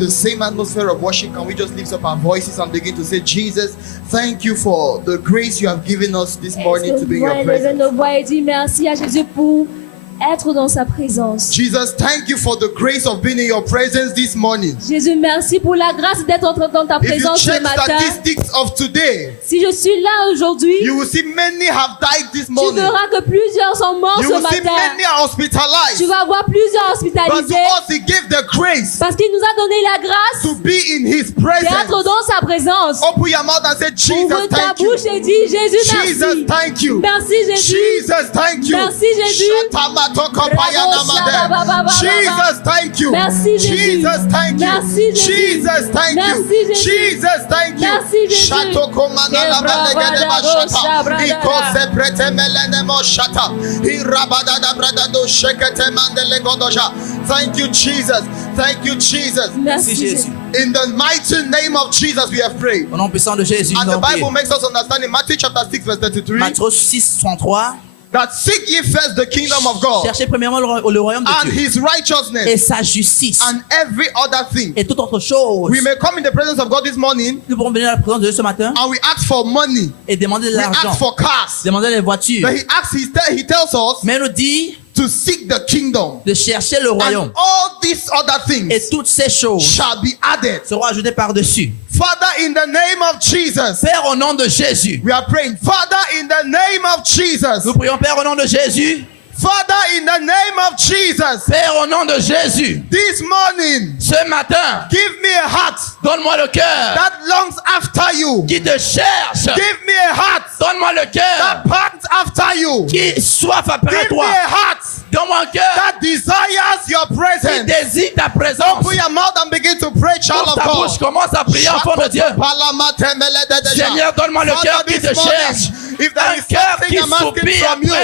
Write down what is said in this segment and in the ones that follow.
the same atmosphere of worship, can we just lift up our voices and begin to say, Jesus, thank you for the grace you have given us this morning to be in your presence. Nos voix et dis merci à Jésus pour être dans sa présence. Jesus, thank you for the grace of being in your presence this morning. Jésus, merci pour la grâce d'être dans ta présence ce matin. Statistics of today, si je suis là aujourd'hui, you will see many have died this morning. Tu verras que plusieurs sont morts ce matin. You will see many are hospitalized. Tu vas voir plusieurs hospitalisés. But to us he gave the grace. Parce qu'il nous a donné la grâce to be in his presence. D'être dans sa présence. Open your mouth and say, Jesus, ouvre ta thank you. bouche et dis, Jésus, merci. Jesus, thank you. Merci Jésus. Jesus, thank you. Merci Jésus. Jesus, thank you. Merci Jésus. Jesus, thank you. Merci Jésus. Jesus, thank you. Merci Jésus. Jesus, thank you. Merci Jésus. Thank you, Jesus. Thank you, Jesus. Merci Jésus. In the mighty name of Jesus, we have prayed. Au nom puissant de Jésus, and the Bible makes us understand in Matthew chapter 6, verse 33. Matthieu 6:33. That seek ye first the kingdom of God. Cherchez premièrement le royaume de and Dieu. His righteousness. Et sa justice. And every other thing. Et toute autre chose. We may come in the presence of God this morning. Nous pourrons venir à la présence de Dieu ce matin. And we ask for money. Et demander de l'argent. We ask for cars. Demander les voitures. But he tells us. Mais il nous dit. To seek the kingdom. De chercher le royaume. And all these other things. Et toutes ces choses. Shall be added. Seront ajoutées par-dessus. Father, in the name of Jesus. Père, au nom de Jésus. We are praying. Father, in the name of Jesus. Nous prions, Père, au nom de Jésus. Father, in the name of Jesus. Père, au nom de Jésus. This morning. Ce matin. Give me a heart. Donne-moi le cœur. That longs after you. Qui te cherche. Give me a heart. Donne-moi le cœur. That pants after you. Qui soif après toi. Give me a heart. Donne-moi un cœur. That desires your presence. Qui désire ta présence. Open your mouth and begin to pray, child of ta God. bouche commence à prier enfant de Dieu. Seigneur, donne-moi le cœur qui te cherche. If there is something I'm asking from you,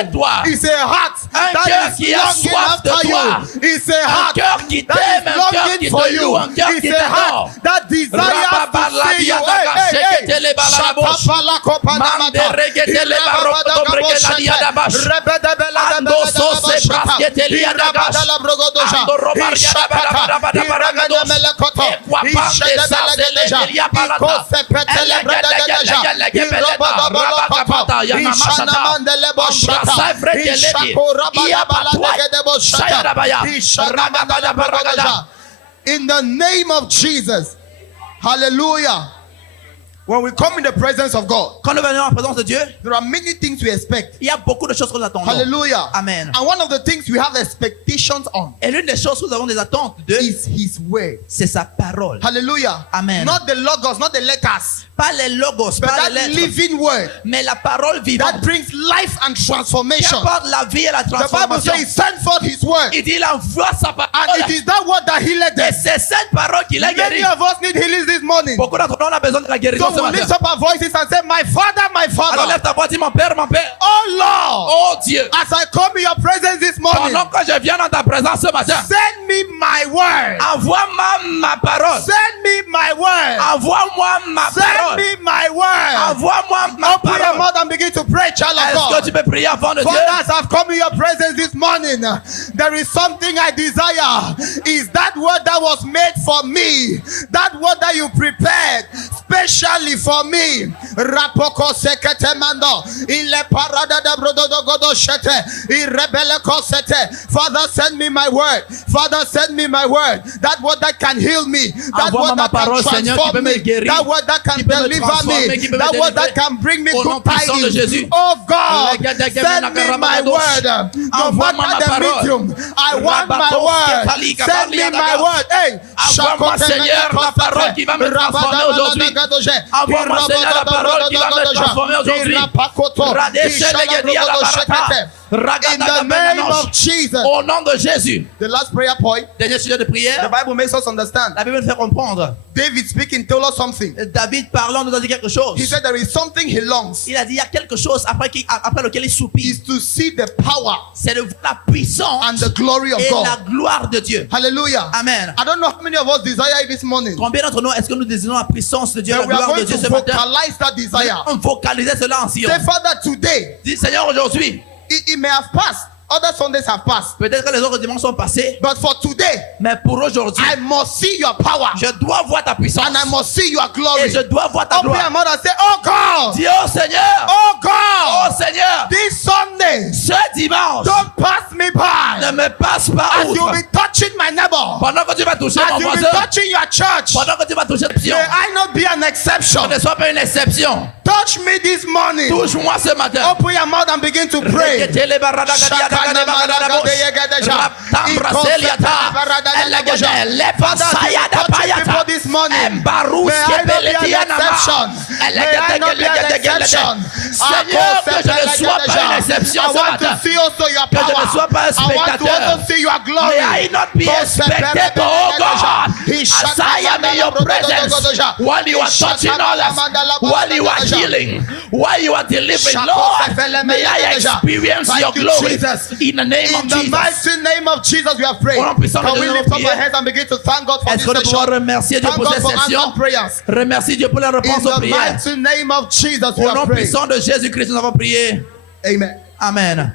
it's a heart that is longing after you. It's a heart that is longing for you. It's a heart that desires to see you. In the name of Jesus. Hallelujah. When we come in the presence of God, quand nous venons en présence de Dieu, there are many things we expect. Il y a beaucoup de choses que nous attendons. Hallelujah. Amen. And one of the things we have expectations on, et l'une des choses que nous avons des attentes de, is His word. C'est sa parole. Hallelujah. Amen. Not the logos, not the letters. Pas les logos, but pas that les lettres, living word mais la parole vivante that brings life and transformation. Qui apporte la vie et la transformation. The Bible says He sent forth His word. Il envoie sa parole. And it is that word that healed them. Et c'est cette parole qui l'a guéri. Many of us need healing this morning. Beaucoup d'entre nous ont besoin de la guérison ce so we matin. lift up our voices and say, my Father, my Father. Alors lève ta voix, dis mon Père, mon Père. Oh Lord. Oh Dieu. As I come in your presence this morning. Pendant que je viens dans ta présence ce matin. Send me my word. Envoie-moi ma parole. Send me my word. Envoie-moi ma parole. Send me my word. Envoie-moi ma Open parole. your mouth and begin to pray, child of God. Est-ce que tu peux prier avant de Dieu? Fathers, I've come in your presence this morning. There is something I desire. Is that word that was made for me. That word that you prepared specially for me. Rapoko sekete mando. Ile parada da brodo do godo shete. Irebele kosete. Father, send me my word. Father, send me my word. That word that can heal me. That word that can transform me. That word that can deliver me. That word that can bring me good tidings. Oh God, send me my word. No matter the medium, I want my word. Send me my word. Hey, envoie-moi Seigneur la parole qui va me transformer aujourd'hui. Envoie-moi Seigneur la parole qui va me transformer aujourd'hui. In the name of Jesus. Au nom de Jésus. The last prayer point. Dernier sujet de prière. The Bible makes us understand. La Bible nous fait comprendre. David speaking told us something. David parlant nous a dit quelque chose. He said there is something he longs. Il a dit il y a quelque chose après lequel il soupire. Is to see the power. C'est de voir la puissance and the glory of et God. la gloire de Dieu. Hallelujah. Amen. I don't know how many of us desire it this morning. Combien d'entre nous est-ce que nous désirons la puissance de Dieu, la gloire de Dieu ce matin? Vocalize that desire. On vocaliser cela en Sion. Say, Father, today. Dis Seigneur aujourd'hui. It may have passed. Other Sundays have passed. Peut-être que les autres dimanches sont passés. But for today, Mais pour aujourd'hui, I must see your power. je dois voir ta puissance. And I must see your glory. Et je dois voir ta Open your gloire. mouth and say, oh God. Dis, oh Seigneur. Oh Oh God. Seigneur. This Sunday, Ce dimanche, don't pass me ne by. me passe pas As you'll outre. be touching my neighbor. Pendant que tu vas toucher As mon you'll be voisin. touching your church. Pendant que tu vas toucher May I not be an exception. ne sois pas une exception. Touch me this morning. Touche-moi ce matin. Open your mouth and begin to pray. People this morning, may I not be an exception. May I not be an exception. Seigneur, que je ne sois pas une exception I ce want to matin. see also your Que je ne power. sois pas un I want to spectateur. also see your glory. May I not be a spectator, oh God. As I am in your presence, while you are touching others, while you are healing, while you are delivering, Lord, may I experience your glory in the name of In the Jesus. mighty name of Jesus, we have prayed. Au nom puissant de Can we Jésus, lift up priez. our hands and begin to thank God for this Est-ce que nous pouvons session? remercier Dieu Thank pour God cette for session? answered prayers. Remercie Dieu pour la In réponse aux the prières. mighty name of Jesus, we Au nom have prayed. puissant de Jésus-Christ, nous avons prié. Amen. Amen.